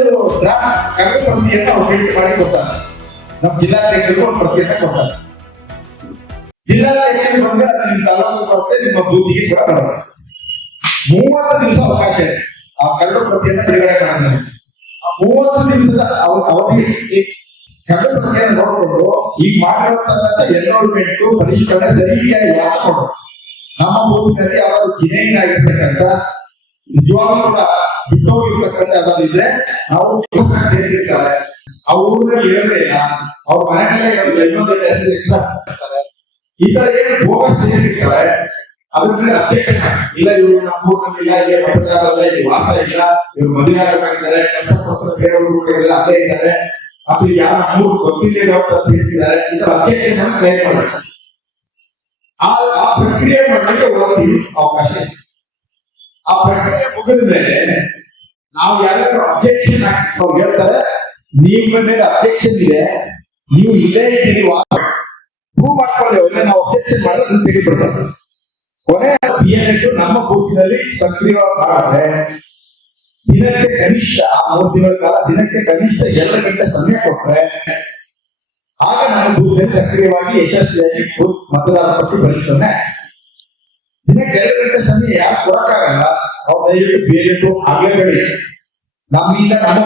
ಒಂದು ಕಾಗದ ಪ್ರತಿಯನ್ನು ಅವ್ರು ಮಾಡಿ ಕೊಡ್ತಾರೆ. ನಮ್ಮ ಜಿಲ್ಲಾಧ್ಯಕ್ಷರು ಒಂದು ಪ್ರತಿಯನ್ನ ಕೊಡ್ತಾರೆ. ಜಿಲ್ಲಾಧ್ಯಕ್ಷರು ಬಂದ್ರೆ ಅದು ನಿಮ್ಮ ತಾಲೂಕು ಬರುತ್ತೆ ನಿಮ್ಮ ಬೂತಿಗೆ ಕೂಡ ಬರುತ್ತೆ ಮೂವತ್ತು ದಿವಸ ಅವಕಾಶ ಇದೆ. ಆ ಕರಡು ಪ್ರತಿಯನ್ನು ಬಿಡುಗಡೆ ಮಾಡಿದ್ಮೇಲೆ ಮೂವತ್ತು ದಿವಸದ ಅವ- ಅವಧಿ ಕರಡು ಪ್ರತಿಯನ್ನು ನೋಡಿಕೊಂಡು, ಈಗ ಮಾಡಿರತಕ್ಕಂಥ ಎನ್ರೋಲ್ಮೆಂಟ್ ಪರಿಷ್ಕರಣೆ ಸರಿಯಾಗಿ ಹಾಕೊಂಡು ನಮ್ಮ ಬೂತಿನಲ್ಲಿ ಯಾವಾಗ ಜಿನೇನ್ ಆಗಿರ್ತಕ್ಕಂಥ ನಿಜವಾಗ್ಲೂ ಕೂಡ ಬಿಟ್ಟೋಗಿರ್ತಕ್ಕಂಥ ಯಾವ್ದಾದ್ರು ಇದ್ರೆ ನಾವು ಸೇರಿಸಿರ್ತಾರೆ ಅವ್ರ ಊರಲ್ಲಿ ಇರೋದೇ ಇಲ್ಲ. ಅವ್ರ ಮನೆಯಲ್ಲೇ ಇರೋದಿಲ್ಲ ಇನ್ನೊಂದು ಹೆಸರು ಎಕ್ಸ್ಟ್ರಾ ಸೇರಿಸ್ತಾರೆ ಈ ತರ ಏನು ಬೋಗಸ್ ಸೇರಿಸಿರ್ತಾರೆ ಅದ್ರ ಅಬ್ಜೆಕ್ಷನ್ ಇಲ್ಲ. ಇವರು ನಮ್ಮ ಊರಿನಲ್ಲಿ ಇಲ್ಲ ಪಟ್ಟದಾರಲ್ಲ ಇಲ್ಲಿ ವಾಸ ಇಲ್ಲ, ಇವ್ರು ಮದುವೆ ಆಗಬೇಕಾಗಿದ್ದಾರೆ ಕೆಲಸಕ್ಕೋಸ್ಕರ ಬೇರೆಯವರು ಇದ್ದಾರೆ ಅಲ್ಲೇ ಇದ್ದಾರೆ. ಅಥವಾ ಯಾರ ಮೂರು ಗೊತ್ತಿಲ್ಲ ಸೇರಿಸಿದ್ದಾರೆ. ಈ ತರ ಅಧ್ಯಕ್ಷನ ಕ್ಲೇಮ್ ಮಾಡ್ತಾರೆ. ಆ ಪ್ರಕ್ರಿಯೆ ಮಾಡಲಿಕ್ಕೆ ಒಂದು ಅವಕಾಶ ಇದೆ ಆ ಪ್ರಕ್ರಿಯೆ ಮುಗಿದ ಮೇಲೆ ನಾವು ಯಾರ್ಯಾರು ಅಬ್ಜೆಕ್ಷನ್ ಅವ್ರು ಹೇಳ್ತಾರೆ ನಿಮ್ಮ ಮೇಲೆ ಅಬ್ಜೆಕ್ಷನ್ ಇದೆ ನೀವು ಇಲ್ಲೇ ಇದ್ದೀರಿ ಪ್ರೂವ್ ಮಾಡ್ಕೊಳ್ಳಿ ನಾವು ಅಬ್ಜೆಕ್ಷನ್ ಮಾಡಿದ್ರೆ ತೆಗೆದುಬಿಡ್ತಾರೆ ಕೊನೆ ಎಟ್ ನಮ್ಮ ಬೂತಿನಲ್ಲಿ ಸಕ್ರಿಯವಾಗಿ ಮಾಡಿದ್ರೆ ದಿನಕ್ಕೆ ಕನಿಷ್ಠ ಮೂರು ತಿಂಗಳ ಕಾಲ ದಿನಕ್ಕೆ ಕನಿಷ್ಠ ಎರಡು ಗಂಟೆ ಸಮಯ ಕೊಟ್ಟರೆ ಆಗ ನಮ್ಮ ಬೂತಿನಲ್ಲಿ ಸಕ್ರಿಯವಾಗಿ ಯಶಸ್ವಿಯಾಗಿ ಬೂತ್ ಮತದಾರ ಪಟ್ಟಿ ಎರಡು ಗಂಟೆ ಸಮಯ ಕೊಡಕ್ಕಾಗಲ್ಲ ಅವ್ರು ದಯವಿಟ್ಟು ಬೇರೆ ಆಗ್ಲೇಬೇಡಿ ನಮ್ಮಿಂದ ನಮ್ಮ